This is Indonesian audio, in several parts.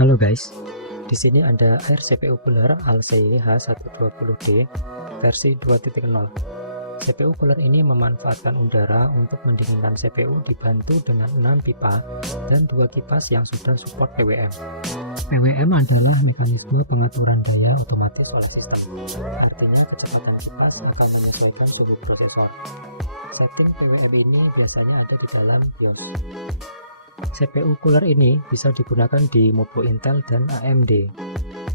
Halo guys, di sini ada Air CPU Cooler Alsea H120D versi 2.0. CPU cooler ini memanfaatkan udara untuk mendinginkan CPU dibantu dengan 6 pipa dan 2 kipas yang sudah support PWM. PWM adalah mekanisme pengaturan daya otomatis oleh sistem. Artinya kecepatan kipas akan menyesuaikan suhu prosesor. Setting PWM ini biasanya ada di dalam BIOS. CPU cooler ini bisa digunakan di Mobo Intel dan AMD.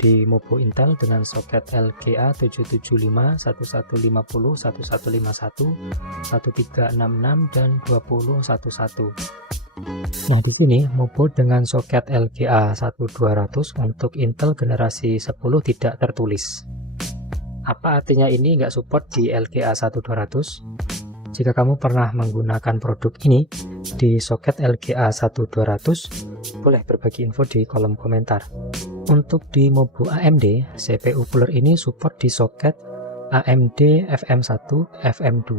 Di Mobo Intel dengan soket LGA 775, 1150, 1151, 1366 dan 2011. Nah, di sini Mobo dengan soket LGA 1200 untuk Intel generasi 10 tidak tertulis. Apa artinya ini nggak support di LGA 1200? Jika kamu pernah menggunakan produk ini di soket LGA 1200, boleh berbagi info di kolom komentar. Untuk di Mobo AMD, CPU cooler ini support di soket AMD FM1, FM2,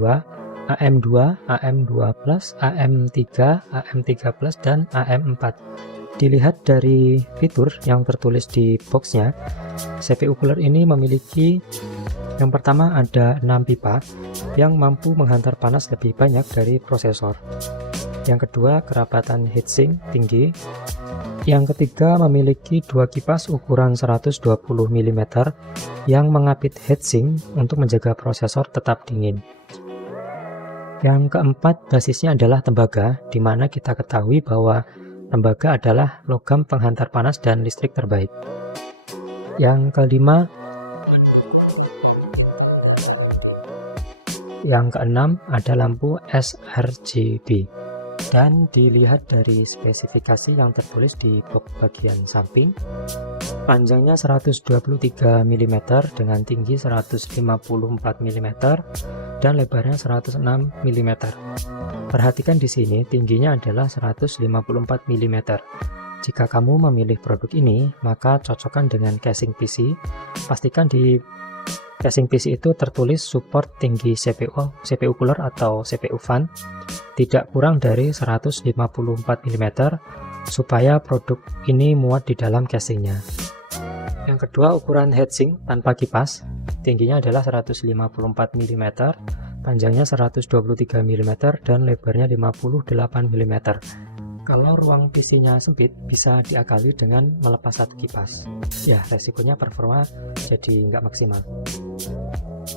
AM2, AM2+, AM3, AM3+, dan AM4. Dilihat dari fitur yang tertulis di boxnya, CPU cooler ini memiliki yang pertama ada 6 pipa yang mampu menghantar panas lebih banyak dari prosesor. Yang kedua, kerapatan heatsink tinggi. Yang ketiga, memiliki 2 kipas ukuran 120 mm yang mengapit heatsink untuk menjaga prosesor tetap dingin. Yang keempat, basisnya adalah tembaga, di mana kita ketahui bahwa tembaga adalah logam penghantar panas dan listrik terbaik. Yang kelima, yang keenam ada lampu sRGB, dan dilihat dari spesifikasi yang tertulis di box bagian samping, panjangnya 123 mm dengan tinggi 154 mm dan lebarnya 106 mm. Perhatikan di sini tingginya adalah 154 mm. Jika kamu memilih produk ini, maka cocokkan dengan casing PC. Pastikan di casing PC itu tertulis support tinggi CPU cooler atau CPU fan tidak kurang dari 154 mm supaya produk ini muat di dalam casingnya. Yang kedua, ukuran heatsink tanpa kipas, tingginya adalah 154 mm, panjangnya 123 mm dan lebarnya 58 mm. Kalau ruang PC-nya sempit, bisa diakali dengan melepas satu kipas. Ya, resikonya performa jadi nggak maksimal.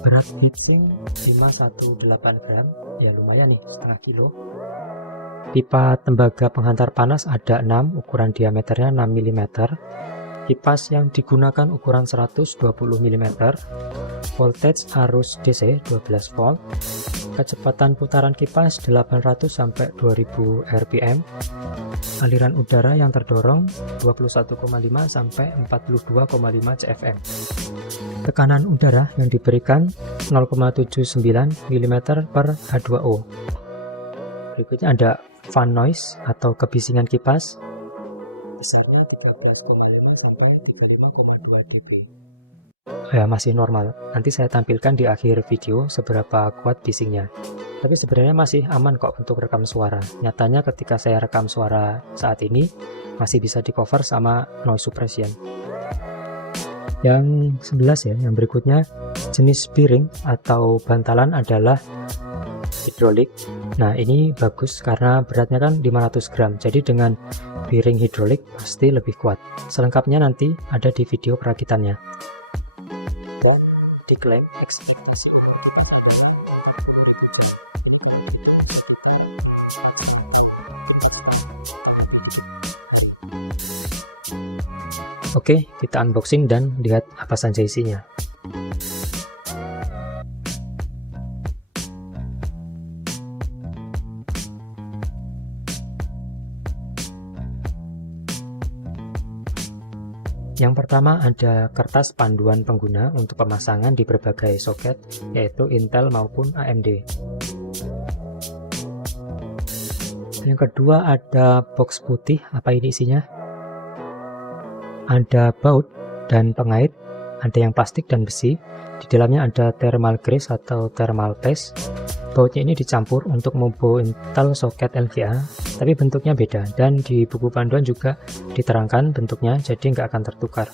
Berat heatsink 518 gram, ya lumayan nih, setengah kilo. Pipa tembaga penghantar panas ada 6, ukuran diameternya 6 mm. Kipas yang digunakan ukuran 120 mm. Voltage arus DC 12 volt. Kecepatan putaran kipas 800 sampai 2000 rpm. Aliran udara yang terdorong 21,5 sampai 42,5 cfm. Tekanan udara yang diberikan 0,79 mm per H2O. Berikutnya ada fan noise atau kebisingan kipas, besarnya 13,5 sampai 35,2 dB. Ya, masih normal. Nanti saya tampilkan di akhir video seberapa kuat bisingnya. Tapi sebenarnya masih aman kok untuk rekam suara. Nyatanya ketika saya rekam suara saat ini masih bisa di cover sama noise suppression. Yang 11 ya, yang berikutnya jenis bearing atau bantalan adalah hidrolik. Nah, ini bagus karena beratnya kan 500 gram. Jadi dengan bearing hidrolik pasti lebih kuat. Selengkapnya nanti ada di video perakitannya. Dan diklaim ekspedisi. Oke, kita unboxing dan lihat apa saja isinya. Yang pertama ada kertas panduan pengguna untuk pemasangan di berbagai soket, yaitu Intel maupun AMD. Yang kedua ada box putih, apa ini isinya? Ada baut dan pengait, ada yang plastik dan besi. Di dalamnya ada thermal grease atau thermal paste. Bautnya ini dicampur untuk Mobo Intel soket LGA, tapi bentuknya beda, dan di buku panduan juga diterangkan bentuknya, jadi nggak akan tertukar.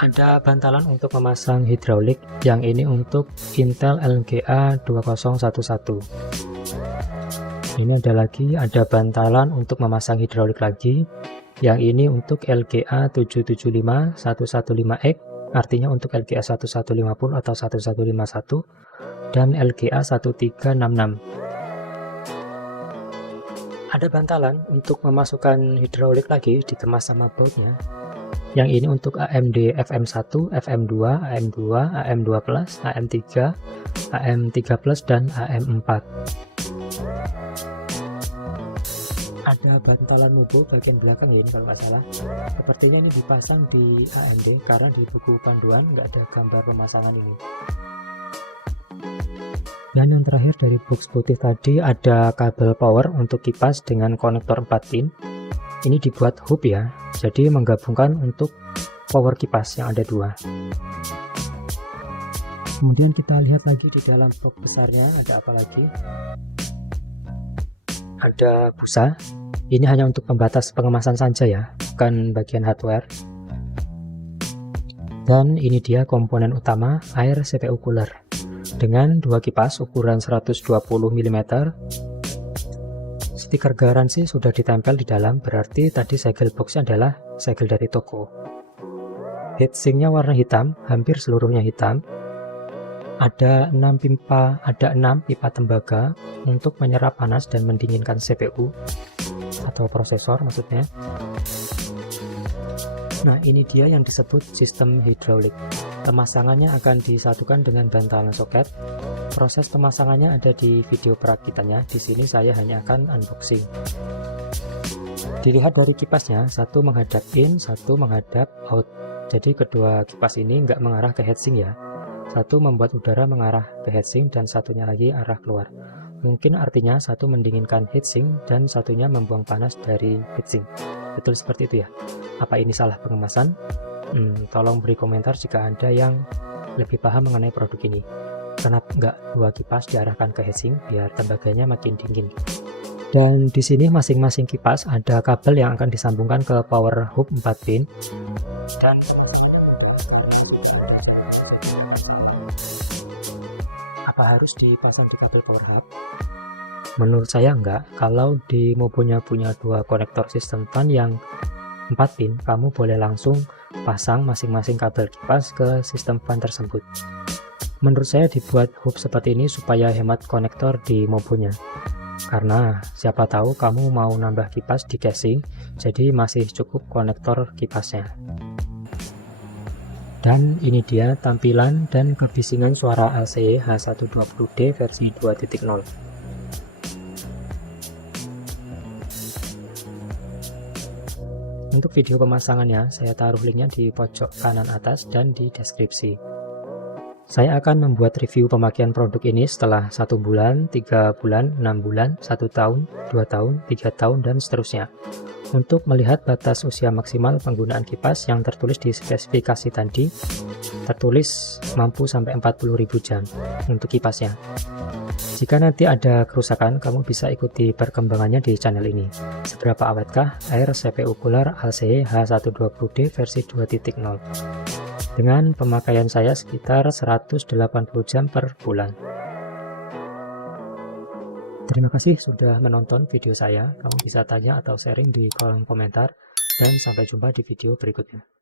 Ada bantalan untuk memasang hidraulik, yang ini untuk Intel LGA 2011. Ini ada bantalan untuk memasang hidraulik lagi, yang ini untuk LGA 775-115X, artinya untuk LGA 1150 atau 1151, dan LGA 1366. Ada bantalan untuk memasukkan hidraulik lagi dikemas sama bautnya. Yang ini untuk AMD FM1, FM2, AM2, AM2+, AM3, AM3+, dan AM4. Ada bantalan Mobo bagian belakang ya ini kalau nggak salah. Sepertinya ini dipasang di AMD karena di buku panduan nggak ada gambar pemasangan ini. Dan yang terakhir dari box putih tadi ada kabel power untuk kipas dengan konektor 4 pin. Ini dibuat hub ya, jadi menggabungkan untuk power kipas yang ada 2. Kemudian kita lihat lagi di dalam box besarnya ada apa lagi. Ada busa, ini hanya untuk pembatas pengemasan saja ya, bukan bagian hardware. Dan ini dia komponen utama air CPU cooler dengan 2 kipas ukuran 120 mm. Stiker garansi sudah ditempel di dalam, berarti tadi segel boxnya adalah segel dari toko. Heatsinknya warna hitam, hampir seluruhnya hitam. Ada 6 pipa tembaga untuk menyerap panas dan mendinginkan CPU atau prosesor maksudnya. Nah, ini dia yang disebut sistem hidrolik. Pemasangannya akan disatukan dengan bantalan soket. Proses pemasangannya ada di video perakitannya. Di sini saya hanya akan unboxing. Dilihat dari kipasnya, satu menghadap in, satu menghadap out. Jadi kedua kipas ini nggak mengarah ke heatsink ya. Satu membuat udara mengarah ke heatsink dan satunya lagi arah keluar. Mungkin artinya satu mendinginkan heatsink dan satunya membuang panas dari heatsink. Betul seperti itu ya? Apa ini salah pengemasan? Tolong beri komentar jika Anda yang lebih paham mengenai produk ini. Kenapa nggak 2 kipas diarahkan ke heatsink biar tembaganya makin dingin? Dan di sini masing-masing kipas ada kabel yang akan disambungkan ke power hub 4 pin. Dan apa harus dipasang di kabel power hub? Menurut saya enggak. Kalau di Mobonya punya 2 konektor sistem fan yang 4 pin, kamu boleh langsung pasang masing-masing kabel kipas ke sistem fan tersebut. Menurut saya dibuat hub seperti ini supaya hemat konektor di Mobonya. Karena siapa tahu kamu mau nambah kipas di casing, jadi masih cukup konektor kipasnya. Dan ini dia tampilan dan kebisingan suara LCE H120D versi 2.0. Untuk video pemasangannya, saya taruh linknya di pojok kanan atas dan di deskripsi. Saya akan membuat review pemakaian produk ini setelah 1 bulan, 3 bulan, 6 bulan, 1 tahun, 2 tahun, 3 tahun, dan seterusnya. Untuk melihat batas usia maksimal penggunaan kipas yang tertulis di spesifikasi tadi, tertulis mampu sampai 40.000 jam untuk kipasnya. Jika nanti ada kerusakan, kamu bisa ikuti perkembangannya di channel ini. Seberapa awatkah air CPU cooler LCE H120D versi 2.0? Dengan pemakaian saya sekitar 180 jam per bulan. Terima kasih sudah menonton video saya. Kamu bisa tanya atau sharing di kolom komentar. Dan sampai jumpa di video berikutnya.